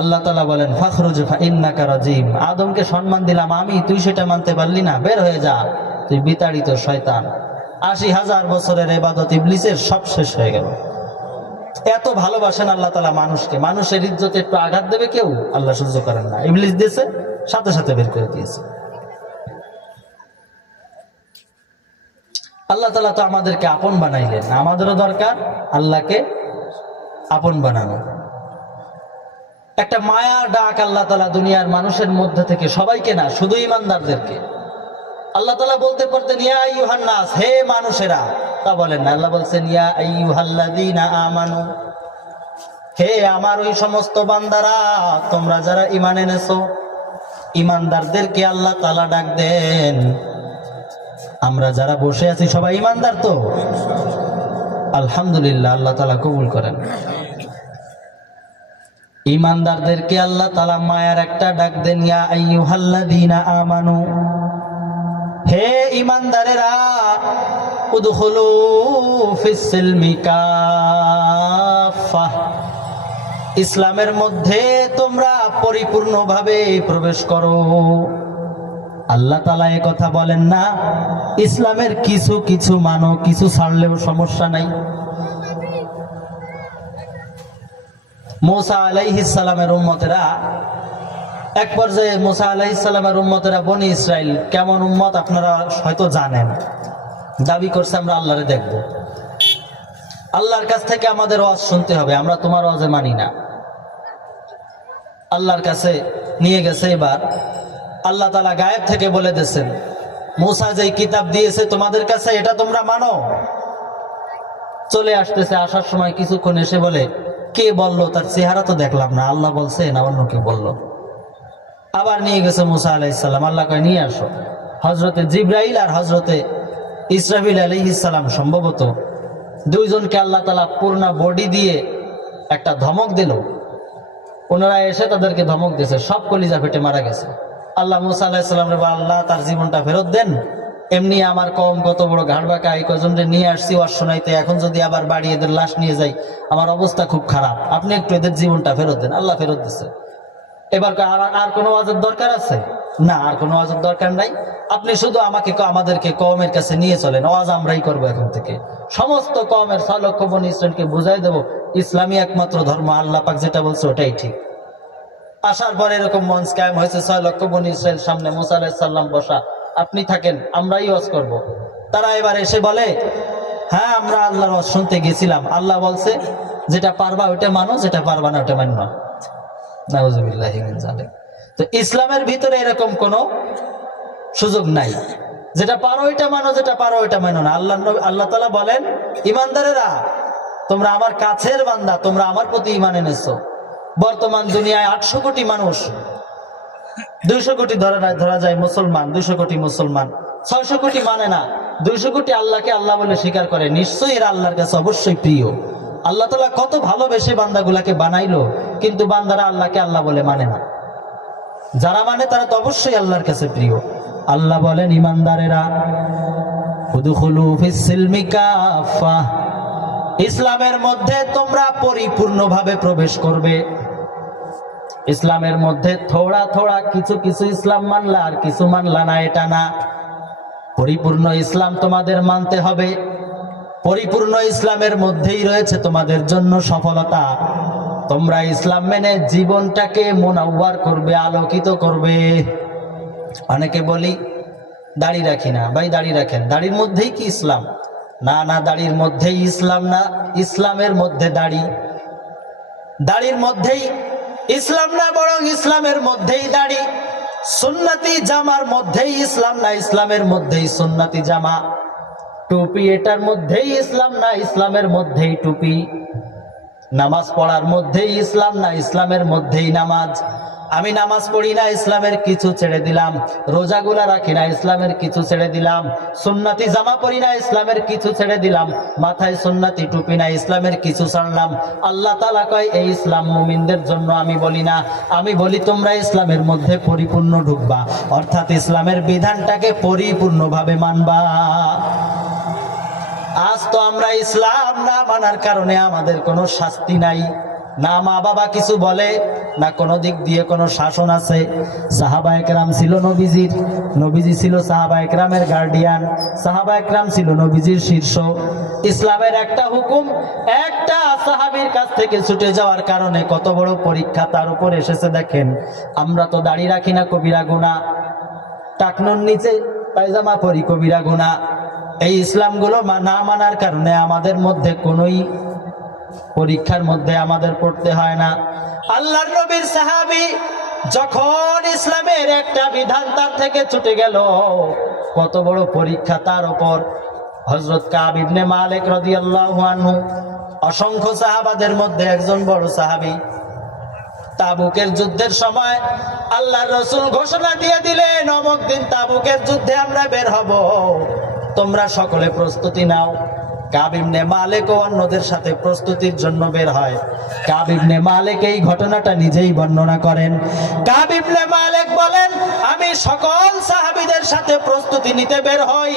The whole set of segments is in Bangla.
আল্লাহ তাআলা বলেন ফাখরুজ ফাইন্নাকা রাজিম, আদমকে সম্মান দিলাম আমি, তুই সেটা মানতে পারলি না, বের হয়ে যা, তুই বিতাড়িত শয়তান। ৮০,০০০ বছরের ইবাদত ইবলিসের সব শেষ হয়ে গেল। এত ভালোবাসেন আল্লাহ তাআলা মানুষকে, মানুষের ইজ্জতে একটু আঘাত দেবে কেউ আল্লাহ সহ্য করেন না, ইবলিস দিয়েছে সাথে সাথে বের করে দিয়েছে। আল্লাহ তাআলা তো আমাদেরকে আপন বানাইলেন, আমাদেরও দরকার আল্লাহকে আপন বানানো। একটা মায়ার ডাক আল্লাহ তাআলা দুনিয়ার মানুষের মধ্যে থেকে, সবাইকে না, শুধু ঈমানদারদেরকে। আল্লাহ তাআলা বলতে পারতেন ইয়া আইয়ুহান নাস, হে মানুষেরা, তা বলেন না। আল্লাহ বলছেন ইয়া আইয়ুহাল্লাযীনা আমানু, হে আমার ওই সমস্ত বান্দারা, তোমরা যারা ঈমান এনেছো। ঈমানদারদেরকে আল্লাহ তাআলা ডাক দেন। আমরা যারা বসে আছি সবাই ঈমানদার তো? আলহামদুলিল্লাহ, আল্লাহ তাআলা কবুল করেন। ঈমানদারদেরকে আল্লাহ তাআলা মায়ার একটা ডাক দেন, ইয়া আইয়ুহাল্লাযীনা আমানু, হে ঈমানদারেরা, উদখুলু ফিস সিলমি কাফা, ইসলামের মধ্যে তোমরা পরিপূর্ণভাবে প্রবেশ করো। আল্লাহ তাআলা এই কথা বলেন না ইসলামের কিছু কিছু মানো, কিছু ছাড়লেও সমস্যা নাই। মুসা আলাইহিস সালামের উম্মতেরা, এক পর্যায়ে মুসা আলাইহিস সালামের উম্মতেরা বনি ইসরাইল কেমন উম্মত আপনারা হয়তো জানেন, দাবি করছে আমরা আল্লাহরে দেখব। আল্লাহর কাছ থেকে আমাদের ওয়াজ শুনতে হবে, আমরা তোমার ওয়াজে মানি না। আল্লাহর কাছে নিয়ে গেছে। এবার আল্লাহ তাআলা গায়েব থেকে বলে দিয়েছেন, মুসা যেই কিতাব দিয়েছে তোমাদের কাছে এটা তোমরা মানো। চলে আসতেছে, আসার সময় কিছুক্ষণ এসে বলে, কে বললো? তার চেহারা তো দেখলাম না, আল্লাহ বলছে না অন্য কে বললো? আবার নিয়ে গেছে মুসা আলাইহিস সালাম। আল্লাহ কয় নিয়ে আসো। হযরতে জিবরাইল আর হযরতে ইসরাফিল আলাইহিস সালাম, সম্ভবত দুইজনকে আল্লাহ তাআলা পূর্ণ বডি দিয়ে একটা ধমক দিল। ওনারা এসে তাদেরকে ধমক দিয়েছে, সব কলিজা ফেটে মারা গেছে। আল্লাহ মুসা আলাইহিস সালামের বলে, আল্লাহ তার জীবনটা ফেরত দেন। এমনি আমার কম কত বড় ঘাড় বাঁকা, এই কজনরে নিয়ে আসছি ওয়াজ শোনাইতে, এখন যদি আবার বাড়ি এদের লাশ নিয়ে যাই আমার অবস্থা খুব খারাপ, আপনি একটু এদের জীবনটা ফেরত দেন। আল্লাহ ফেরত দিচ্ছে। এবার আর কোনো ওয়াজের দরকার আছে? না, আর কোনো ওয়াজের দরকার নাই। আপনি শুধু আমাদেরকে কওমের কাছে নিয়ে চলেন, ওয়াজ আমরাই করবো এখন থেকে। সমস্ত কওমের ৬ লক্ষ বনি ইসরাইলকে বুঝাই দেবো ইসলামী একমাত্র ধর্ম, আল্লাহ পাক যেটা বলছে ওটাই ঠিক। আসার পর এরকম মঞ্চ কায়েম হয়েছে, ৬ লক্ষ বনি ইসরাইল সামনে, মুসা আলাইহিস সালাম বসা, আপনি থাকেন, আমরাই ওয়াজ করব। তারা এবার এসে বলে, হ্যাঁ আমরা আল্লাহর ওয়াজ শুনতে গেছিলাম, আল্লাহ বলছে যেটা পারবা ওটা মানো, যেটা পারবা না ওটা মানো না। নাউযুবিল্লাহি মিন যালিক। তো ইসলামের ভিতরে এরকম কোনো সুযোগ নাই, যেটা পারো ওইটা মানো, যেটা পারো ওইটা মানো না। আল্লাহ তাআলা বলেন, ঈমানদারেরা, তোমরা আমার কাছের বান্দা, তোমরা আমার প্রতি ঈমান এনেছো। বর্তমান দুনিয়ায় ৮০০ কোটি মানুষ, ২০০ কোটি ধরা যায় মুসলমান, ২০০ কোটি মুসলমান, ৬০০ কোটি মানে না, ২০০ কোটি আল্লাহকে আল্লাহ বলে স্বীকার করে। নিশ্চয়ই এরা আল্লাহর কাছে অবশ্যই প্রিয়। আল্লাহ তাআলা কত ভালোবেসে বান্দাগুলাকে বানাইলো, কিন্তু বান্দারা আল্লাহকে আল্লাহ বলে মানে না। যারা মানে তারা তো অবশ্যই আল্লাহর কাছে প্রিয়। আল্লাহ বলেন, ঈমানদারেরা, উদখুলু ফিস সিলমি কাফা, ইসলামের মধ্যে তোমরা পরিপূর্ণভাবে প্রবেশ করবে। ইসলামের মধ্যে থোড়া থোড়া কিছু কিছু ইসলাম মানলা আর কিছু মানলা না, এটা না। পরিপূর্ণ ইসলাম তোমাদের মানতে হবে। পরিপূর্ণ ইসলামের মধ্যেই রয়েছে তোমাদের জন্য সফলতা। তোমরা ইসলাম মেনে জীবনটাকে মুনাওয়ার করবে, আলোকিত করবে। অনেকে বলি দাড়ি রাখি না, ভাই দাড়ি রাখেন, দাড়ির মধ্যেই কি ইসলাম? না না, দাড়ির মধ্যেই ইসলাম না, ইসলামের মধ্যে দাড়ি। দাড়ির মধ্যেই ইসলাম না, বরং ইসলামের মধ্যেই দাড়ি। সুন্নতি জামার মধ্যেই ইসলাম না, ইসলামের মধ্যেই সুন্নতি জামা। টুপি এটার মধ্যেই ইসলাম না, ইসলামের মধ্যেই টুপি। নামাজ পড়ার মধ্যেই ইসলাম না, ইসলামের মধ্যেই নামাজ। আমি নামাজ পড়ি না, ইসলামের কিছু ছেড়ে দিলাম। রোজাগুলা রাখি না, ইসলামের কিছু ছেড়ে দিলাম। সুন্নতি জামা পরি না, ইসলামের কিছু ছেড়ে দিলাম। মাথায় সুন্নতি টুপি না, ইসলামের কিছু ছাড়লাম। আল্লাহ তাআলা কয়, এই ইসলাম মুমিনদের জন্য। আমি বলি না, আমি বলি তোমরা ইসলামের মধ্যে পরিপূর্ণ ঢুকবা, অর্থাৎ ইসলামের বিধানটাকে পরিপূর্ণভাবে মানবা। আজ তো আমরা ইসলাম না মানার কারণে আমাদের কোনো শাস্তি নাই। না মা বাবা কিছু বলে, না কোনো দিক দিয়ে কোনো শাসন আছে। সাহাবায়ে কেরাম ছিল নবীজির, নবীজি ছিল সাহাবায়ে কেরামের গার্ডিয়ান, সাহাবায়ে কেরাম ছিল নবীজির শীর্ষ। ইসলামের একটা হুকুম একটা সাহাবীর কাছ থেকে ছুটে যাওয়ার কারণে কত বড় পরীক্ষা তার উপর এসেছে দেখেন। আমরা তো দাড়ি রাখি না, কবিরা গুনাহ। টাকনুর নিচে পায়জামা পরি, কবিরা গুনাহ। এই ইসলামগুলো না মানার কারণে আমাদের মধ্যে কোনোই পরীক্ষার মধ্যে আমাদের পড়তে হয় না। আল্লাহর নবীর সাহাবী যখন ইসলামের একটা বিধান তার থেকে ছুটে গেল, কত বড় পরীক্ষা তার উপর। হযরত কাব ইবনে মালিক রাদিয়াল্লাহু আনহু অসংখ্য সাহাবাদের মধ্যে একজন বড় সাহাবী। তাবুকের যুদ্ধের সময় আল্লাহর রাসূল ঘোষণা দিয়ে দিলেন, অমুক দিন তাবুকের যুদ্ধে আমরা বের হব, তোমরা সকলে প্রস্তুতি নাও। কাব ইবনে মালিক ও অন্যদের সাথে প্রস্তুতির জন্য বের হয়। কাব ইবনে মালিক এই ঘটনাটা নিজেই বর্ণনা করেন। কাব ইবনে মালিক বলেন, আমি সকল সাহাবীদের সাথে প্রস্তুতি নিতে বের হই।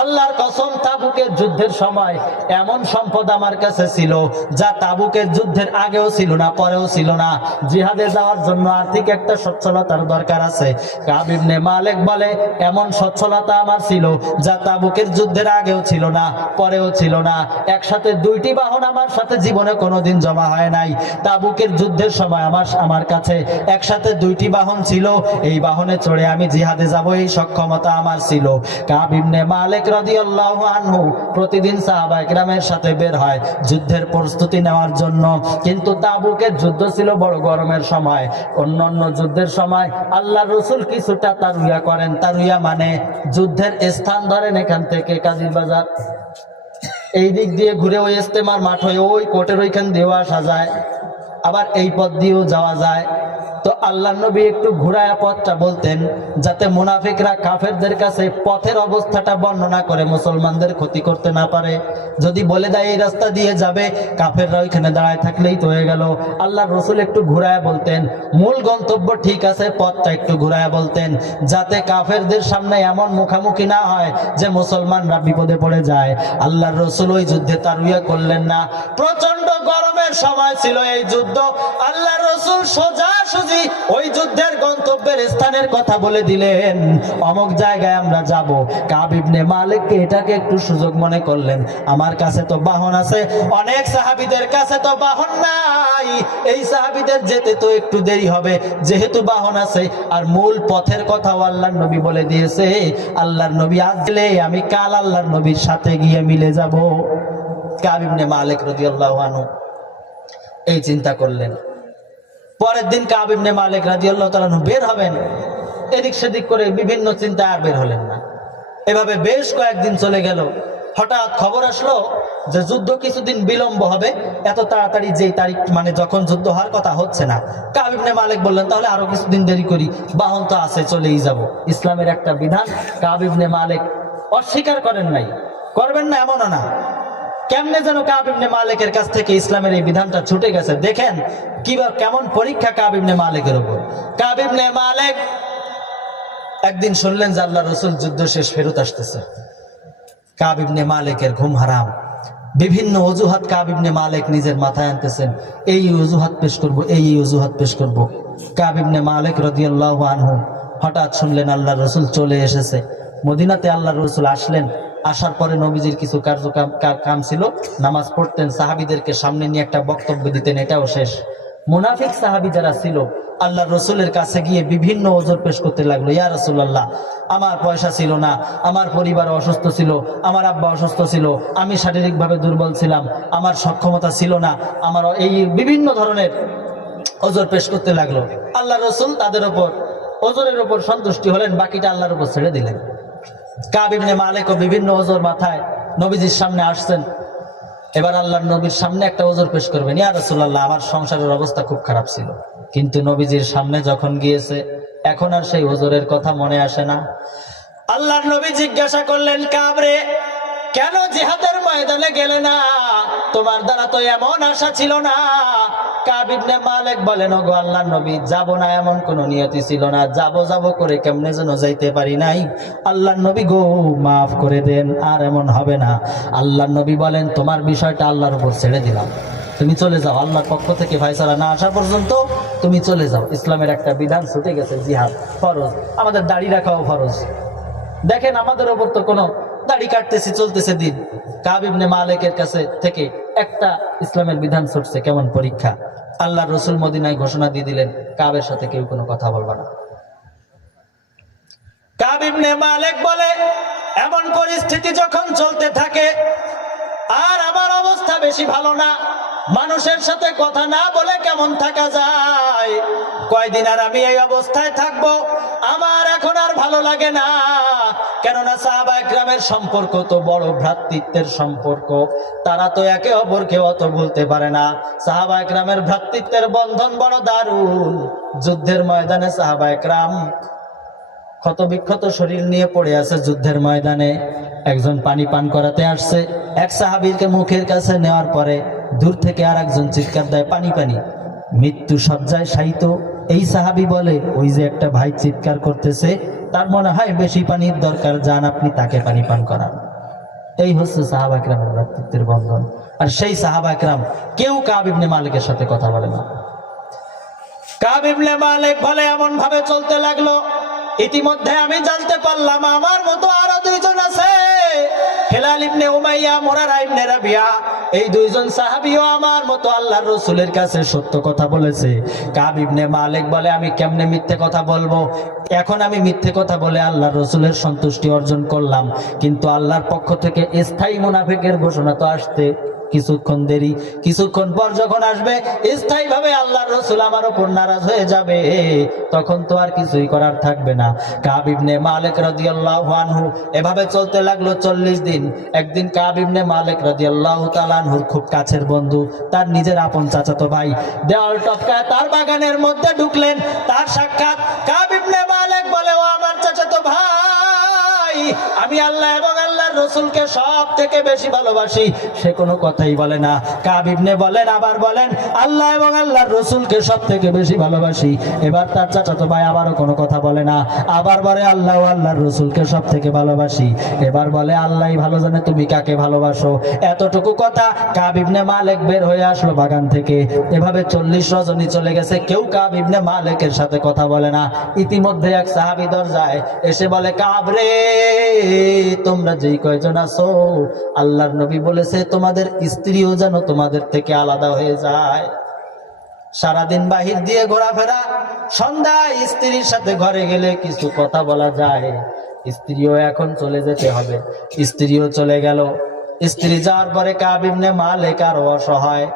আল্লাহর কসম, তাবুকের যুদ্ধের সময় এমন সম্পদ আমার কাছে ছিল যা তাবুকের যুদ্ধের আগেও ছিল না, পরেও ছিল না। জিহাদে যাওয়ার জন্য আর্থিক একটা সচ্ছলতার দরকার আছে। কাব ইবনে মালিক বলে, এমন সচ্ছলতা আমার ছিল যা তাবুকের যুদ্ধের আগেও ছিল না, পরেও ছিল না। একসাথে দুইটি বাহন আমার সাথে জীবনে কোনোদিন জমা হয় নাই। তাবুকের যুদ্ধের সময় আমার কাছে একসাথে দুইটি বাহন ছিল। এই বাহনে চড়ে আমি জিহাদে যাব, এই সক্ষমতা আমার ছিল। কাব ইবনে মালিক রাদিয়াল্লাহু আনহু প্রতিদিন সাহাবায়ে কেরামের সাথে বের হয় যুদ্ধের প্রস্তুতি নেওয়ার জন্য। কিন্তু তাবুকের যুদ্ধ ছিল বড় গরমের সময়। অন্যান্য যুদ্ধের সময় আল্লাহর রাসূল কিছুটা তারুইয়া করেন। তারুইয়া মানে যুদ্ধের স্থান ধরেন, এখান থেকে কাজীর বাজার, এই দিক দিয়ে ঘুরে ওই ইস্তেমার মাঠ হয়ে ওই কোটের ওইখান দিয়েও আসা যায়, আবার এই পথ দিয়েও যাওয়া যায়। তো আল্লাহর নবী একটু ঘুরায়া পথটা বলতেন, যাতে মুনাফিকরা কাফেরদের কাছে পথের অবস্থাটা বর্ণনা করে মুসলমানদের ক্ষতি করতে না পারে। যদি বলে দেয় এই রাস্তা দিয়ে যাবে, কাফেররা ওইখানে দাঁড়ায় থাকলেই তো হয়ে গেল। আল্লাহর রাসূল একটু ঘুরায়া বলতেন, মূল গন্তব্য ঠিক আছে, পথটা একটু ঘুরায়া বলতেন, যাতে কাফেরদের সামনে এমন মুখামুখি না হয় যে মুসলমানরা বিপদে পড়ে যায়। আল্লাহর রাসূল ওই যুদ্ধে তারুইয়া করলেন না। প্রচন্ড গরমের সময় ছিল এই যুদ্ধ। আল্লাহর রাসূল সোজাসুজি ওই যুদ্ধের গন্তব্যের স্থানের কথা বলে দিলেন, অমুক জায়গায় আমরা যাব। কাব ইবনে মালিককে এটাকে একটু সুযোগ মনে করলেন, আমার কাছে তো বাহন আছে, অনেক সাহাবীদের কাছে তো বাহন নাই, এই সাহাবীদের যেতে তো একটু দেরি হবে, যেহেতু বাহন আছে আর মূল পথের কথাও আল্লাহর নবী বলে দিয়েছে, আল্লাহর নবী আসলে আমি কাল আল্লাহর নবীর সাথে গিয়ে মিলে যাব। কাব ইবনে মালিক রাদিয়াল্লাহু আনহু এই চিন্তা করলেন। পরের দিন কাব ইবনে মালিক রাদিয়াল্লাহু তাআলা বের হবেন, এদিক সেদিক করে বিভিন্ন চিন্তা, আর বের হলেন না। এভাবে বেশ কয়েকদিন চলে গেল। হঠাৎ খবর আসলো যে যুদ্ধ কিছুদিন বিলম্ব হবে, এত তাড়াতাড়ি যেই তারিখ মানে যখন যুদ্ধ হওয়ার কথা হচ্ছে না। কাব ইবনে মালিক বললেন, তাহলে আরো কিছুদিন দেরি করি, বাহন তো আছে, চলেই যাব। ইসলামের একটা বিধান কাব ইবনে মালিক অস্বীকার করেন নাই, করবেন না এমনও না। কেমনে যেন কাব ইবনে মালিকের কাছ থেকে ইসলামের এই বিধানটা ছুটে গেছে। দেখেন কিভাবে কেমন পরীক্ষা কাব ইবনে মালিকের উপর। কাব ইবনে মালিক একদিন শুনলেন যে আল্লাহর রাসূল যুদ্ধ শেষ ফেরত আসতেছে। কাব ইবনে মালিকের ঘুম হারাম। বিভিন্ন অজুহাত কাব ইবনে মালিক নিজের মাথায় আনতেছেন, এই অজুহাত পেশ করব, এই অজুহাত পেশ করব। কাব ইবনে মালিক রাদিয়াল্লাহু আনহু হঠাৎ শুনলেন আল্লাহর রাসূল চলে এসেছে। মদিনাতে আল্লাহর রাসূল আসলেন। আসার পরে নবীজির কিছু কাম ছিল, নামাজ পড়তেন, সাহাবীদেরকে সামনে নিয়ে একটা বক্তব্য দিতেন, এটাও শেষ। মুনাফিক সাহাবী যারা ছিল আল্লাহর রাসূলের কাছে গিয়ে বিভিন্ন ওজর পেশ করতে লাগলো, ইয়া রাসূলুল্লাহ, আমার পয়সা ছিল না, আমার পরিবার অসুস্থ ছিল, আমার আব্বা অসুস্থ ছিল, আমি শারীরিকভাবে দুর্বল ছিলাম, আমার সক্ষমতা ছিল না, আমার এই বিভিন্ন ধরনের ওজর পেশ করতে লাগলো। আল্লাহর রাসূল তাদের উপর ওজরের উপর সন্তুষ্টি হলেন, বাকিটা আল্লাহর উপর ছেড়ে দিলেন। কাব ইবনে মালিকও বিভিন্ন ওজর মাথায় নবীজির সামনে আসছেন। এবার আল্লাহর নবীর সামনে একটা ওজর পেশ করবেন, ইয়া রাসূলুল্লাহ, আমার সংসারের অবস্থা খুব খারাপ ছিল। কিন্তু নবীজির সামনে যখন গিয়েছে, এখন আর সেই ওজরের কথা মনে আসে না। আল্লাহর নবী জিজ্ঞাসা করলেন, কাব রে, কেন জিহাদের ময়দানে গেলে না? তোমার দ্বারা তো এমন আশা ছিল না। কাব ইবনে মালিক বলেন, ওগো আল্লাহর নবী, যাব না এমন কোনো নিয়তি ছিল না, যাব করে কেমনে যেন যাইতে পারি নাই। আল্লাহর নবী গো, মাফ করে দেন, আর এমন হবে না। আল্লাহর নবী বলেন, তোমার বিষয়টা আল্লাহর উপর ছেড়ে দিলাম। তুমি চলে যাও, আল্লাহর পক্ষ থেকে ফায়সালা না আসা পর্যন্ত তুমি চলে যাও। ইসলামের একটা বিধান ছুটে গেছে, জিহাদ ফরজ, আমাদের দাড়ি রাখাও ফরজ। দেখেন আমাদের ওপর তো কোনো দাড়ি কাটতেছি, চলতেছে দিন। কাব ইবনে মালিকের কাছে থেকে একটা ইসলামের বিধান ছুটছে, কেমন পরীক্ষা। আল্লাহ রসুল মদিনায় ঘোষণা দিয়ে দিলেন, কাবের সাথে কেউ কোনো কথা বলবে না। কাব ইবনে মালিক বলে, এমন পরিস্থিতি যখন চলতে থাকে আর আমার অবস্থা বেশি ভালো না, মানুষের সাথে কথা না বলে কেমন থাকা যায়, কয়দিন আর আমি এই অবস্থায় থাকবো, আমার এখন আর ভালো লাগে না। কেননা সাহাবা একরামের সম্পর্ক তো বড় ভ্রাতৃত্বের সম্পর্ক, তারা তো একে অপরকে অত ভুলতে পারে না। সাহাবা একরামের ভ্রাতৃত্বের বন্ধন বড় দারুণ। যুদ্ধের ময়দানে সাহাবা একরাম ক্ষত বিক্ষত শরীর নিয়ে পড়ে আছে যুদ্ধের ময়দানে। একজন পানি পান করাতে আসছে, এক সাহাবীকে মুখের কাছে নেওয়ার পরে দূর থেকে আর একজন চিৎকার দেয়, পানি পানি। মৃত্যু সজ্জায় শায়িত এই সাহাবী বলে, ওই যে একটা ভাই চিৎকার করতেছে, তার মনে হয় বেশি পানির দরকার, যান আপনি তাকে পানি পান করান। এই হচ্ছে সাহাবা একরামের ভ্রাতৃত্বের বন্ধন। আর সেই সাহাবা একরাম কেউ কাব ইবনে মালিকের সাথে কথা বলে না। কাব ইবনে মালিক বলে, এমন ভাবে চলতে লাগলো, ইতিমধ্যে আমি জানতে পারলাম আমার মতো আরো দুইজন আছে, হেলাল ইবনে উমাইয়া, মুরারা ইবনে রাবিয়া, এই দুইজন সাহাবীও আমার মতো আল্লাহর রাসূলের কাছে সত্য কথা বলেছে। কাব ইবনে মালিক বলে, আমি কেমনে মিথ্যে কথা বলবো? এখন আমি মিথ্যে কথা বলে আল্লাহর রাসূলের সন্তুষ্টি অর্জন করলাম, কিন্তু আল্লাহর পক্ষ থেকে স্থায়ী মুনাফিকের ঘোষণা তো আসতে কিছুক্ষণ দেরি। কিছুক্ষণ পর যখন আসবে, স্থায়ী ভাবে আল্লাহর রাসূল আমার উপর নারাজ হয়ে যাবে, তখন তো আর কিছুই করার থাকবে না। কাব ইবনে মালিক রাদিয়াল্লাহু আনহু এভাবে চলতে লাগলো 40 দিন। একদিন কাব ইবনে মালিক রাদিয়াল্লাহু তাআলা আনহুর খুব কাছের বন্ধু, তার নিজের আপন চাচাতো ভাই, দেওয়াল টপকায় তার বাগানের মধ্যে ঢুকলেন। তার সাক্ষাৎ। কাব ইবনে মালিক বলে, ও আমার চাচাতো ভাই, আমি আল্লাহ এবং আল্লাহর রাসূলকে সব থেকে বেশি ভালোবাসি। সে কোনো কথাই বলে না। কাব ইবনে বলেন, আবার বলেন, আল্লাহ এবং আল্লাহর রাসূলকে সব থেকে বেশি ভালোবাসি। এবার তার চাচাতো ভাই আবারও কোনো কথা বলে না, আবার বলে আল্লাহ ও আল্লাহর রাসূলকে সব থেকে ভালোবাসি। এবার বলে, আল্লাহই ভালো জানে তুমি কাকে ভালোবাসো। এতটুকু কথা। কাব ইবনে মালিক বের হয়ে আসলো বাগান থেকে। এভাবে 40 রজনী চলে গেছে, কেউ কাব ইবনে মালিকের সাথে কথা বলে না। ইতিমধ্যে এক সাহাবী দরজায় এসে বলে, কাব রে, তোমরা যেই কয়জন আছো, আল্লাহর নবী বলেছে তোমাদের স্ত্রীও যেন তোমাদের থেকে আলাদা হয়ে যায়। সারাদিন বাহির দিয়ে ঘোরাফেরা, সন্ধ্যায় স্ত্রীর সাথে ঘরে গেলে কিছু কথা বলা যায়, স্ত্রীও এখন চলে যেতে হবে। স্ত্রীও চলে গেল। স্ত্রী যাওয়ার পরে কাব ইবনে মালিক আরো অসহায়।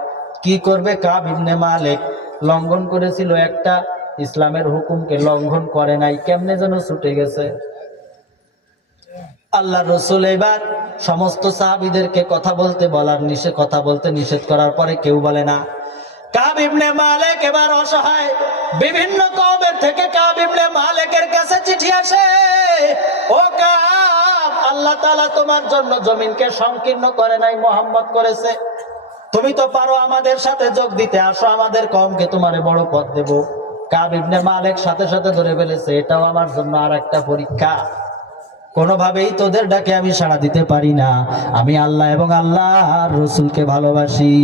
কি করবে? কাব ইবনে মালিক লঙ্ঘন করেছিল একটা ইসলামের হুকুমকে, লঙ্ঘন করে নাই, কেমনে যেন ছুটে গেছে। আল্লাহর রাসূল এবার সমস্ত সাহাবীদেরকে কথা বলতে নিষেধ করার পরে কেউ বলে না। কাব ইবনে মালিক এবার অসহায়। বিভিন্ন কওমের থেকে কাব ইবনে মালিকের কাছে চিঠি আসে, ও কাব, আল্লাহ তাআলা তোমার জন্য জমিনকে সংকীর্ণ করে নাই, মুহাম্মদ করেছে। তুমি তো পারো আমাদের সাথে যোগ দিতে, আসো আমাদের কওমকে তোমারে বড় পদ দেব। কাব ইবনে মালিক সাথে সাথে ধরে ফেলেছে, এটাও আমার জন্য আর একটা পরীক্ষা। কোনোভাবেই তোদের ডাকে আমি সাড়া দিতে পারি না, আমি আল্লাহ এবং আল্লাহর রাসূলকে ভালোবাসি।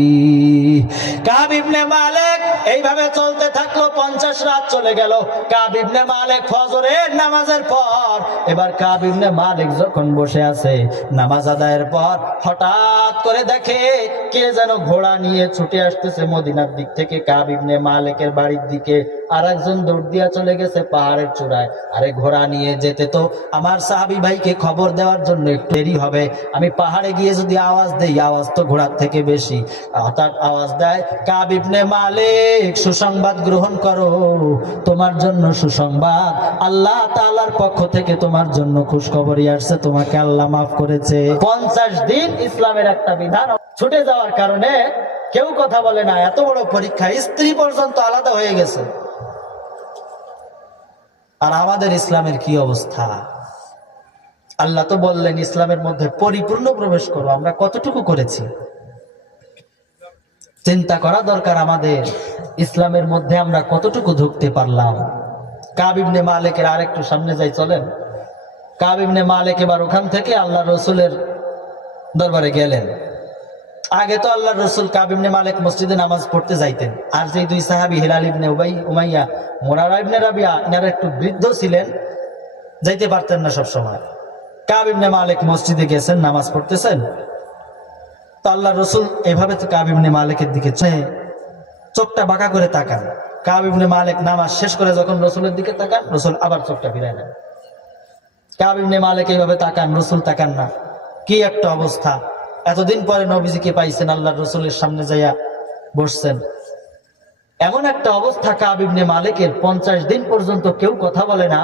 কাব ইবনে মালিক এইভাবে চলতে থাকলো। 50 রাত চলে গেল। কাব ইবনে মালিক ফজরের নামাজের পর, এবার কাব ইবনে মালিক যখন বসে আছে নামাজ আদায়ের পর, হঠাৎ করে দেখে কে যেন ঘোড়া নিয়ে ছুটে আসতেছে মদিনার দিক থেকে কাব ইবনে মালিকের বাড়ির দিকে। আর একজন দৌড় দিয়া চলে গেছে পাহাড়ের চূড়ায়। আরে ঘোড়া নিয়ে যেতে তো আমার সাহাবী ভাইকে খবর দেওয়ার জন্য একটু দেরি হবে, আমি পাহাড়ে গিয়ে যদি আওয়াজ দেই, আওয়াজ তো ঘোড়ার থেকে বেশি। অর্থাৎ আওয়াজ দেয়, কাব ইবনে মালিক, সুসংবাদ গ্রহণ করো, তোমার জন্য সুসংবাদ, আল্লাহ তাআলার পক্ষ থেকে তোমার জন্য খুশখবরই আসছে, তোমাকে আল্লাহ মাফ করেছে। 50 দিন ইসলামের একটা বিধান ছুটে যাওয়ার কারণে কেউ কথা বলে না। এত বড় পরীক্ষা, স্ত্রী পর্যন্ত আলাদা হয়ে গেছে। আর আমাদের ইসলামের কি অবস্থা? আল্লাহ তো বললেন ইসলামের মধ্যে পরিপূর্ণ প্রবেশ করো, আমরা কতটুকু করেছি? চিন্তা করা দরকার আমাদের, ইসলামের মধ্যে আমরা কতটুকু ঢুকতে পারলাম। কাব ইবনে মালিকের আরেকটু সামনে যাই, চলেন। কাব ইবনে মালিক এবার ওখান থেকে আল্লাহ রাসূলের দরবারে গেলেন। আগে তো আল্লাহ রসুল কাব ইবনে মালিক মসজিদে নামাজ পড়তে যাইতেন, আর যে দুই সাহাবী হিলাল ইবনে উমাইয়া, মুরারা ইবনে রাবিয়া, এনারা একটু বৃদ্ধ ছিলেন, যাইতে পারতেন না সব সময়। কাব ইবনে মালিক মসজিদে গেছেন, নামাজ পড়তেছেন, তো আল্লাহ রসুল এভাবে তো কাব ইবনে মালিকের দিকে চোখটা বাঁকা করে তাকান। কাব ইবনে মালিক নামাজ শেষ করে যখন রসুলের দিকে তাকান, রসুল আবার চোখটা ফিরায় নেন। কাব ইবনে মালিক এইভাবে তাকান, রসুল তাকান না। কি একটা অবস্থা! এতদিন পরে নবীজিকে পাইছেন, আল্লাহ রসুলের সামনে যাইয়া বসছেন। এমন একটা অবস্থা কাব ইবনে মালিকের, 50 দিন পর্যন্ত কেউ কথা বলে না।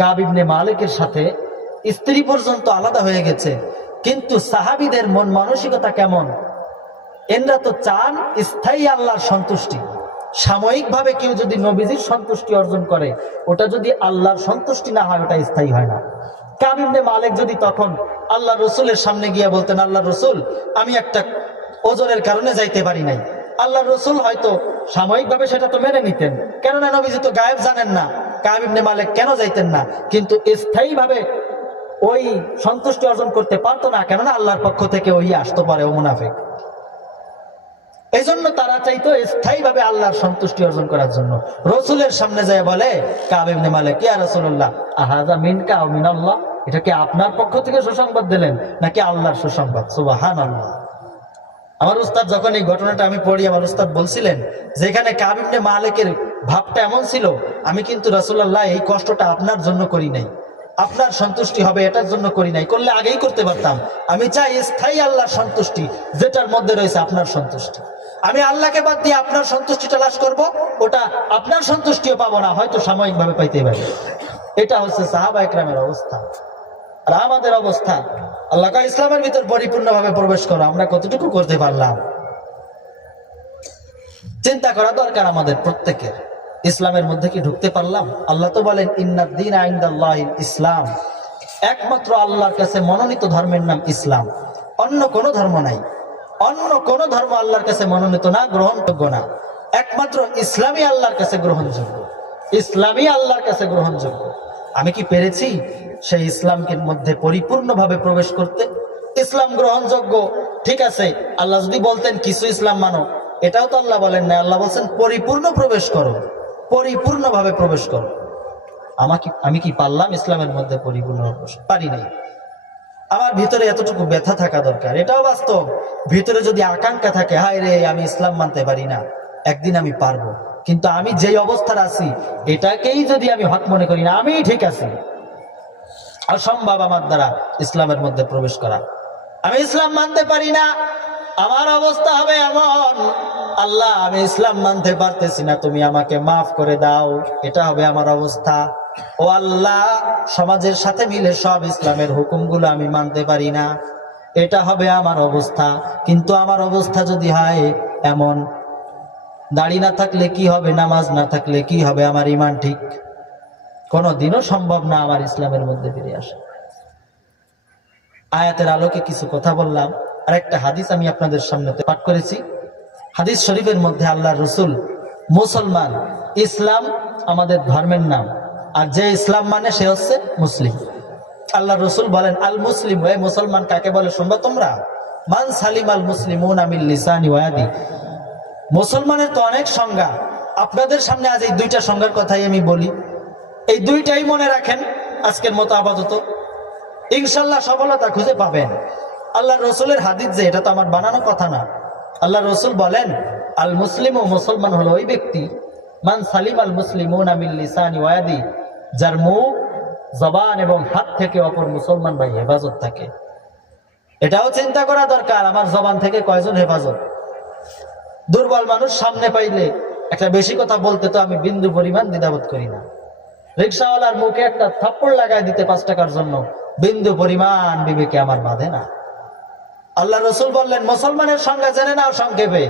কাব ইবনে মালিকের সাথে স্ত্রী পর্যন্ত আলাদা হয়ে গেছে। কিন্তু সাহাবীদের মন মানসিকতা কেমন? এনরা তো চান স্থায়ী আল্লাহর সন্তুষ্টি। সাময়িকভাবে কেউ যদি নবীজির সন্তুষ্টি অর্জন করে, ওটা যদি আল্লাহর সন্তুষ্টি না হয়, ওটা স্থায়ী হয় না। কাব ইবনে মালিক যদি তখন আল্লাহ রসুলের সামনে গিয়ে বলতেন, আল্লাহ রসুল, আমি একটা ওজরের কারণে যাইতে পারি নাই, আল্লাহ রসুল হয়তো সাময়িকভাবে সেটা তো মেনে নিতেন, কেননা নবীজি তো গায়েব জানেন না। কাব ইবনে মালিক কেন যাইতেন না? কিন্তু স্থায়ীভাবে ওই সন্তুষ্টি অর্জন করতে পারতো না, কেননা আল্লাহর পক্ষ থেকে ওই আসতে পারে, ও মুনাফিক। এই জন্য তারা চাইতো স্থায়ীভাবে আল্লাহর সন্তুষ্টি অর্জন করার জন্য। রসুলের সামনে যায় বলে কাব ইবনে মালিক, ইয়া রাসূলুল্লাহ, আহাযা মিনকা আও মিনাল্লাহ? এটা কি আপনার পক্ষ থেকে সুসংবাদ দিলেন নাকি আল্লাহর সুসংবাদ? সুবহানাল্লাহ। আমার উস্তাদ যখন এই ঘটনাটা আমি পড়ি, আমার উস্তাদ বলছিলেন যেখানে কাব ইবনে মালিকের ভাবটা এমন ছিল, আমি কিন্তু রাসূলুল্লাহ এই কষ্টটা আপনার জন্য করি নাই, আপনার সন্তুষ্টি হবে এটার জন্য করি নাই, করলে আগেই করতে পারতাম। আমি চাই স্থায়ী আল্লাহর সন্তুষ্টি, যেটার মধ্যে রয়েছে আপনার সন্তুষ্টি। আমি আল্লাহকে বাদ দিয়ে আপনার সন্তুষ্টি তালাশ করব, ওটা আপনার সন্তুষ্টিও পাবো না, হয়তো সাময়িকভাবে পাইতে পারি। এটা হচ্ছে সাহাবা ইকরামের অবস্থা। আর আমাদের অবস্থা, আল্লাহ কাল ইসলামের ভিতর পরিপূর্ণভাবে প্রবেশ করো, আমরা কতটুকু করতে পারলাম? চিন্তা করা দরকার আমাদের প্রত্যেকের। ইসলামের মধ্যে কি ঢুকতে পারলাম? আল্লাহ তো বলেন ইন্নাদ-দীনা ইনদাল্লাহিল ইসলাম, একমাত্র আল্লাহর কাছে মনোনীত ধর্মের নাম ইসলাম, অন্য কোনো ধর্ম নাই। অন্য কোন ধর্ম আল্লাহর কাছে মনোনীত না, গ্রহণযোগ্য না। একমাত্র ইসলামই আল্লাহর কাছে গ্রহণযোগ্য, ইসলামই আল্লাহর কাছে গ্রহণযোগ্য। আমি কি পেরেছি সেই ইসলামকে মধ্যে পরিপূর্ণভাবে প্রবেশ করতে? ইসলাম গ্রহণযোগ্য, ঠিক আছে। আল্লাহ যদি বলতেন কিছু ইসলাম মানো, এটাও তো আল্লাহ বলেন না। আল্লাহ বলছেন পরিপূর্ণ প্রবেশ করো, পরিপূর্ণভাবে প্রবেশ করো। আমি কি পারলাম ইসলামের মধ্যে পরিপূর্ণ প্রবেশ? পারি নাই। আমার ভিতরে এতটুকু ব্যথা থাকা দরকার, এটাও বাস্তব। ভিতরে যদি আকাঙ্ক্ষা থাকে, হায় রে আমি ইসলাম মানতে পারি না, একদিন আমি পারবো, কিন্তু আমি যেই অবস্থার আছি এটাকেই যদি আমি হক মনে করি না, আমি ঠিক আছি, অসম্ভব আমার দ্বারা ইসলামের মধ্যে প্রবেশ করা। আমি ইসলাম মানতে পারি না, আমার অবস্থা হবে এমন, আল্লাহ আমি ইসলাম মানতে পারতেছি না, তুমি আমাকে মাফ করে দাও, এটা হবে আমার অবস্থা। ও আল্লাহ, সমাজের সাথে মিলে সব ইসলামের হুকুমগুলো আমি মানতে পারি না, এটা হবে আমার অবস্থা। কিন্তু আমার অবস্থা যদি হয় এমন, দাড়ি না থাকলে কি হবে, নামাজ না থাকলে কি হবে, আমার ঈমান ঠিক কোনোদিনও সম্ভব না আমার ইসলামের মধ্যে ফিরে আসা। আয়াতের আলোকে কিছু কথা বললাম, আর একটা হাদিস আমি আপনাদের সামনে পাঠ করেছি। হাদিস শরীফের মধ্যে আল্লাহ রসুল মুসলমান, ইসলাম আমাদের ধর্মের নাম, আর যে ইসলাম মানে সে হচ্ছে মুসলিম। আল্লাহ রসুল বলেন আল মুসলিম, ওই মুসলমান কাকে বলে শুনবা তোমরা? মান সালিম আল মুসলিমুনা মিন লিসানি ওয়া ইয়াদি। মুসলমানের তো অনেক সংজ্ঞা, আপনাদের সামনে আজ এই দুইটা সংজ্ঞার কথাই আমি বলি, এই দুইটাই মনে রাখেন আজকের মতো আপাতত, ইনশাল্লাহ সফলতা খুঁজে পাবেন। আল্লাহ রসুলের হাদিস যে, এটা তো আমার বানানো কথা না। আল্লাহ রসুল বলেন আল মুসলিম, ও মুসলমান হলো ওই ব্যক্তি, মান সালিম আল মুসলিমুনা মিন লিসানি ওয়া ইয়াদি, যার মুখ, জবান এবং হাত থেকে অপর মুসলমান ভাই হেফাজত থাকে। এটাও চিন্তা করা দরকার, আমার জবান থেকে কয়জন হেফাজত? দুর্বল মানুষ সামনে পাইলে একটা বেশি কথা বলতে তো আমি বিন্দু পরিমাণ দ্বিধাবোধ করি না। রিক্সাওয়ালার মুখে একটা থাপ্পড় লাগাই দিতে 5 টাকার জন্য বিন্দু পরিমাণ বিবেকে আমার বাঁধে না। আল্লাহ রসুল বললেন মুসলমানের সংজ্ঞা জেনে নাও সংক্ষেপে,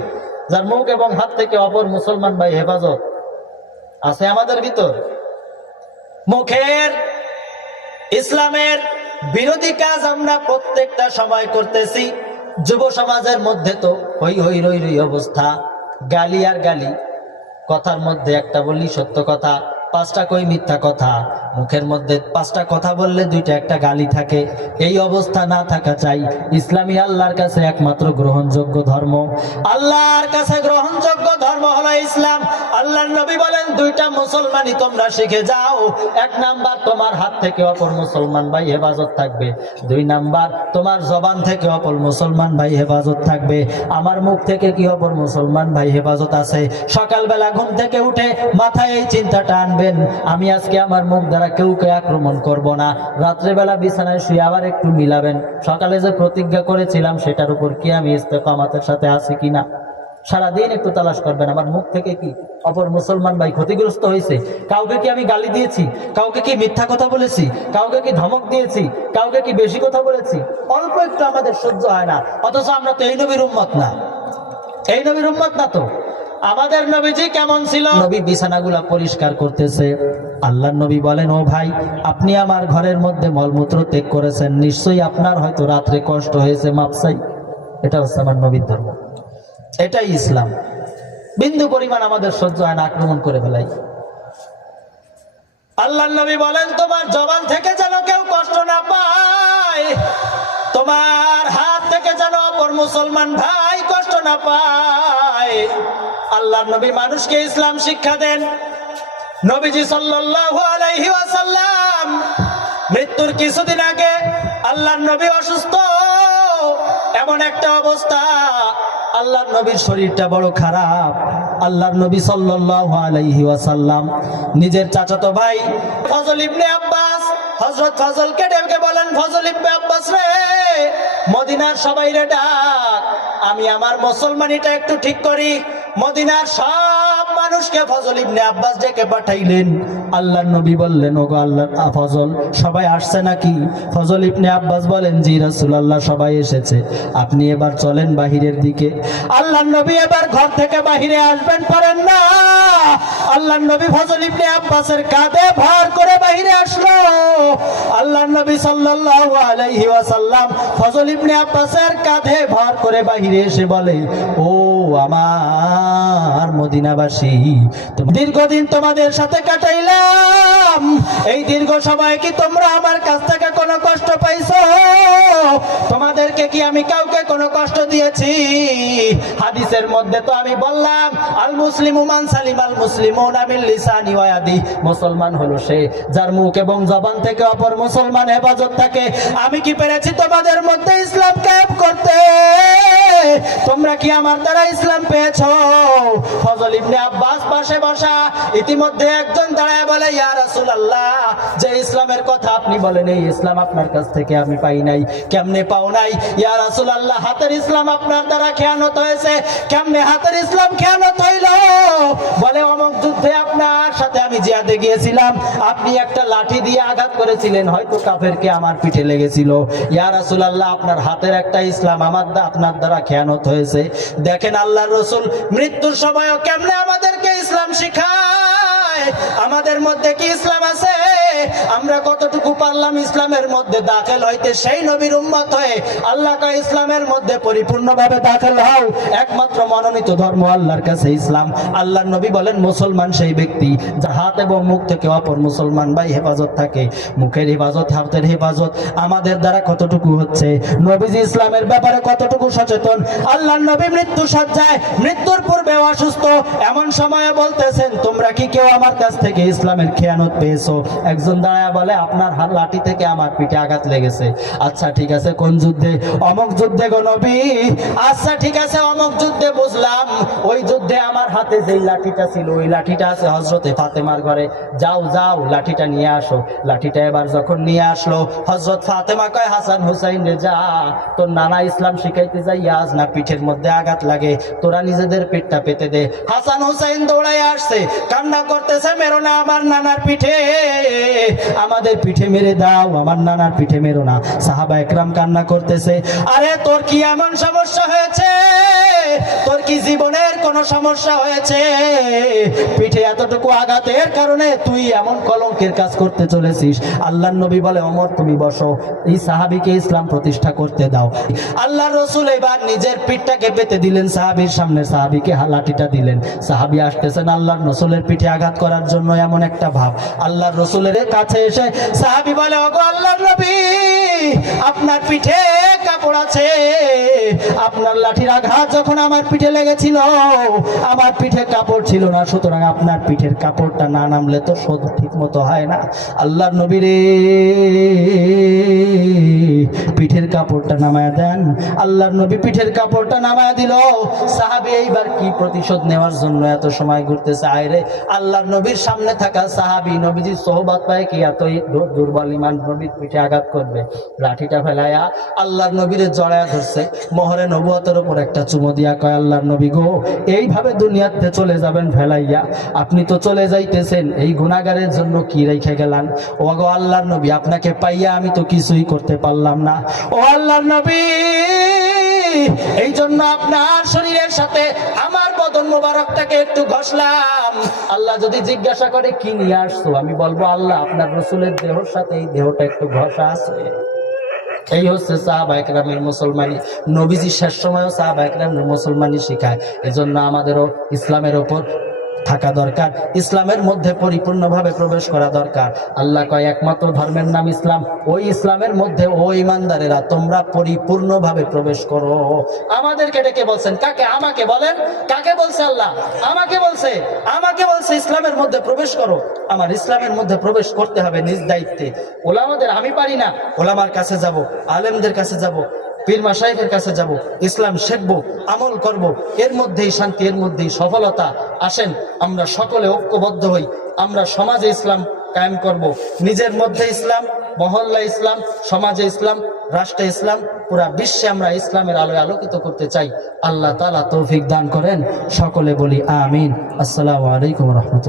যার মুখ এবং হাত থেকে অপর মুসলমান ভাই হেফাজত আছে আমাদের ভিতর। মুখের ইসলামের বিরোধী কাজ আমরা প্রত্যেকটা সময় করতেছি। যুব সমাজের মধ্যে তো হই হই রই রই অবস্থা, গালি আর গালি, কথার মধ্যে একটা বলি সত্য কথা, পাঁচটা কই মিথ্যা কথা। মুখের মধ্যে পাঁচটা কথা বললে দুইটা একটা গালি থাকে। এই অবস্থা না থাকা চাই। ইসলামী আল্লাহর কাছে একমাত্র গ্রহণযোগ্য ধর্ম। আল্লাহর কাছে গ্রহণযোগ্য ধর্ম হলো ইসলাম। আল্লাহর নবী বলেন দুইটা মুসলমানই তোমরা শিখে যাও। এক নাম্বার, তোমার হাত থেকে অপর মুসলমান ভাই হেফাজত থাকবে। দুই নাম্বার, তোমার জবান থেকে অপর মুসলমান ভাই হেফাজত থাকবে। আমার মুখ থেকে কি অপর মুসলমান ভাই হেফাজত আছে? সকালবেলা ঘুম থেকে উঠে মাথায় এই চিন্তাটা আনবেন, আমি আজকে আমার মুখ দ্বারা কেউকে আক্রমণ করব না। রাত্রেবেলা বিছানায় শুয়ে আবার একটু মিলাবেন, সকালে যে প্রতিজ্ঞা করেছিলাম সেটার উপর কি আমি ইস্তেকামাতের সাথে আছি কিনা। সারাদিন একটু তালাশ করবেন, আমার মুখ থেকে কি অপর মুসলমান ভাই ক্ষতিগ্রস্ত হয়েছে? কাউকে কি আমি গালি দিয়েছি? কাউকে কি মিথ্যা কথা বলেছি? কাউকে কি ধমক দিয়েছি? কাউকে কি বেশি কথা বলেছি? অল্প একটু আমাদের সহ্য হয় না, অথচ আমরা তো এই নবীর উম্মত না। এই নবীর উম্মত না তো। আমাদের নবীজি কেমন ছিল? নবী বিছানাগুলা পরিষ্কার করতেছে। আল্লাহর নবী বলেন, ও ভাই, আপনি আমার ঘরের মধ্যে মলমূত্র ত্যাগ করেছেন, নিশ্চয়ই আপনার হয়তো রাত্রে কষ্ট হয়েছে, মাপ চাই। এটা হচ্ছে আমার নবীর ধর্ম, এটাই ইসলাম। বিন্দু পরিমাণ আমাদের সহ্য হয় না, আক্রমণ করে ফেলাই। আল্লাহর নবী বলেন, তোমার জবান থেকে যেন কেউ কষ্ট না পায়, তোমার হাত থেকে যেন অপর মুসলমান ভাই কষ্ট না পায়। আল্লাহর নবী মানুষকে ইসলাম শিক্ষা দেন। নবীজি সাল্লাল্লাহু আলাইহি ওয়াসাল্লাম মৃত্যুর কিছুদিন আগে আল্লাহর নবী অসুস্থ, এমন একটা অবস্থা, আল্লাহর নবীর শরীরটা বড় খারাপ। আল্লাহর নবী সাল্লাল্লাহু আলাইহি ওয়াসাল্লাম নিজের চাচাতো ভাই ফজল ইবনে আব্বাস, হযরত ফজলকে ডেকে বলেন, ফজল ইবনে আব্বাস রে, মদিনার সবাই রে ডাক, আমি আমার মুসলমানিটা একটু ঠিক করি। মদিনার সব মানুষকে ফজল ইবনে আব্বাস ডেকে পাঠাইলেন। আল্লাহর নবী বললেন, ওগো আল্লাহর ফজল, সবাই আসছে নাকি? ফজল ইবনে আব্বাস বলেন, জি রাসূলুল্লাহ, সবাই এসেছে, আপনি এবার চলেন বাহিরের দিকে। আল্লাহর নবী এবার ঘর থেকে বাহিরে আসবেন পারেন না। আল্লাহর নবী ফজল ইবনে আব্বাসের কাঁধে ভর করে বাহিরে আসলো। আল্লাহর নবী সাল্লাল্লাহু আলাইহি ওয়াসাল্লাম ফজল ইবনে আব্বাসের কাঁধে ভর করে বাহিরে এসে বলে, ও আমার মদিনাবাসী, দীর্ঘদিন তোমাদের সাথে কাটাইলাম, এই দীর্ঘ সময় কি তোমরা আমার কাছ থেকে কোনো কষ্ট পাইছো? তোমাদেরকে কি আমি কাউকে কোনো কষ্ট দিয়েছি? হাদিসের মধ্যে তো আমি বললাম, আল মুসলিমু মান সালিমাল মুসলিমুনা মিন লিসানি ওয়া ইয়াদি, মুসলমান হলো সে যার মুখ এবং জবান থেকে অপর মুসলমান হেফাজত থাকে। আমি কি পেরেছি তোমাদের মধ্যে ইসলাম কায়েম করতে? তোমরা কি আমার দ্বারা ইসলাম পেয়েছো? ফজল ইবনে আব্বাস পাশে বসা, ইতিমধ্যে একজন দাঁড়ায় বলে, ইয়া রাসূলুল্লাহ, যে ইসলামের কথা আপনি বলেন, এই ইসলাম আপনার কাছ থেকে আমি পাই নাই। কেমনে পাও নাই? ইয়া রাসূলুল্লাহ, হাতের ইসলাম আপনার দ্বারা খেয়ানত হয়েছে। কেমনে হাতের ইসলাম খেয়ানত হইল? বলে, অমুক যুদ্ধে আপনার সাথে আমি জিহাদে গিয়েছিলাম, আপনি একটা লাঠি দিয়ে আঘাত করেছিলেন, হয়তো কাফেরকে আমার পিঠে লেগেছিল। ইয়া রাসূলুল্লাহ, আপনার হাতের একটা ইসলাম আপনার দ্বারা খেয়ানত হয়েছে। দেখেন আল্লাহর রাসূল মৃত্যুর সময়ও কেমনে আমাদেরকে ইসলাম শিখায়। আমাদের মধ্যে কি ইসলাম আছে? আমরা কতটুকু পারলাম ইসলামের মধ্যে দাখিল হইতে? সেই নবীর উম্মত হয়ে আল্লাহ কয়, ইসলামের মধ্যে পরিপূর্ণভাবে দাখিল হও। একমাত্র মনোনীত ধর্ম আল্লাহর কাছে ইসলাম। আল্লাহর নবী বলেন, মুসলমান সেই ব্যক্তি যার হাত এবং মুখ থেকে অপর মুসলমান ভাই হেফাজত থাকে। মুখের হেফাজত, হাতের হেফাজত আমাদের দ্বারা কতটুকু হচ্ছে? নবীজি ইসলামের ব্যাপারে কতটুকু সচেতন? আল্লাহর নবী মৃত্যু সজ্জায়, মৃত্যুর পূর্বে অসুস্থ, এমন সময়ে বলতেছেন, তোমরা কি কেউ আমার কাছ থেকে ইসলামের খেয়ানত পেয়েছো? একজন দাঁড়ায় বলে, আপনার হাত লাঠি থেকে আমার পিঠে আঘাত লেগেছে। আচ্ছা ঠিক আছে, কোন যুদ্ধে? অমুক যুদ্ধে গো নবী। আচ্ছা ঠিক আছে, অমুক যুদ্ধে, বুঝলাম। ওই যুদ্ধে আমার হাতে যেই লাঠিটা ছিল, ওই লাঠিটা আছে হযরতে ফাতেমার ঘরে, যাও যাও লাঠিটা নিয়ে আসো। লাঠিটা এবার যখন নিয়ে আসলো, হযরত ফাতেমা কয়, হাসান হুসাইন রে, যা, তোর নানা ইসলাম শিখাইতে যাই, আজ না পিঠের মধ্যে আঘাত লাগে, তোরা নিজেদের পেটটা পেতে দে। হাসান হুসাইন দৌড়াই আসছে, কান্না করতেছে, মেরো না আমার নানার পিঠে, আমাদের পিঠে মেরে দাও, আমার নানার পিঠে মেরো না। সাহাবা একরাম কান্না করতেছে, আরে তোর কি এমন সমস্যা হয়েছে? তোর কি জীবনের কোনো সমস্যা হয়েছে? পিঠে এতটুকু আঘাতের কারণে তুই এমন কলঙ্কের কাজ করতে চলেছিস। আল্লাহর নবী বলে, ওমর তুমি বসো, এই সাহাবীকে ইসলাম প্রতিষ্ঠা করতে দাও। আল্লাহর রাসূল এবার নিজের পিঠটাকে পেতে দিলেন সাহাবীর সামনে, সাহাবীকে লাঠিটা দিলেন। সাহাবী আসতেছেন আল্লাহর রাসূলের পিঠে আঘাত করার জন্য, এমন একটা ভাব। আল্লাহর রাসূলের কাছে এসে সাহাবী বলে, ওগো আল্লাহর নবী, আপনার পিঠে কাপড় আছে, আপনার লাঠির আঘাত যখন আমার পিঠে লেগেছিল আমার পিঠে কাপড় ছিল না, সুতরাং আপনার পিঠের কাপড়টা না নামলে তো শোধ ঠিক মতো হয় না। আল্লাহর নবী রে, পিঠের কাপড়টা নামায়া দেন। আল্লাহর নবী পিঠের কাপড়টা নামায়া দিল। সাহাবী এইবার কি প্রতিশোধ নেওয়ার জন্য এত সময় ঘুরতেছে। আয়রে আল্লাহর নবীর সামনে থাকা সাহাবী, নবীজির সোহবত পায় কি এতই দুর্বল ইমান নবীর পিঠে আঘাত করবে? লাঠিটা ফেলায়া আল্লাহর নবীরে জড়ায়া ধরছে, মোহরে নবুয়তের উপর একটা চুমো দিয়া কয়, আল্লাহর নবী গো, এইভাবে দুনিয়াতে চলে যাবেন ফেলাইয়া? আপনি তো চলে যাইতেছেন, এই গুনাহগারের জন্য কি রেখে গেলেন? ও গো আল্লাহর নবী, আপনাকে পাইয়া আমি তো কিছুই করতে পারলাম না। ও আল্লাহর নবী, এই জন্য আপনার শরীরের সাথে আমার বদন মোবারকটাকে একটু ঘষলাম। আল্লাহ যদি জিজ্ঞাসা করে কি নিয়ে আসছো, আমি বলবো আল্লাহ আপনার রাসূলের দেহর সাথে এই দেহটা একটু ঘষা আছে। এই হচ্ছে সাহাবায়ে কেরামের মুসলমানি। নবীজি শেষ সময়ও সাহাবায়ে কেরামের মুসলমানি শিখায়। এজন্য আমাদেরও ইসলামের ওপর থাকা দরকার, ইসলামের মধ্যে পরিপূর্ণভাবে প্রবেশ করা দরকার। আল্লাহ কয় একমাত্র ধর্মের নাম ইসলাম, ওই ইসলামের মধ্যে ও ইমানদারেরা তোমরা পরিপূর্ণভাবে প্রবেশ করো। আমাদেরকে ডেকে বলছেন, কাকে? আমাকে বলেন, কাকে বলছে আল্লাহ? আমাকে বলছে, আমাকে বলছে ইসলামের মধ্যে প্রবেশ করো। আমার ইসলামের মধ্যে প্রবেশ করতে হবে নিজ দায়িত্বে। ওলামাদের আমি পারি না, ওলামার কাছে যাব, আলেমদের কাছে যাব, পীর মাশায়েখের কাছে যাব, ইসলাম শিখবো, আমল করব, এর মধ্যেই শান্তি, এর মধ্যেই সফলতা। আসেন আমরা সকলে ঐক্যবদ্ধ হই, আমরা সমাজে ইসলাম কায়েম করব, নিজের মধ্যে ইসলাম, মহল্লা ইসলাম, সমাজে ইসলাম, রাষ্ট্রে ইসলাম, পুরা বিশ্বে আমরা ইসলামের আলোয় আলোকিত করতে চাই। আল্লাহ তাআলা তৌফিক দান করেন। সকলে বলি আমিন। আসসালামু আলাইকুম ওয়া রাহমাতুল্লাহ।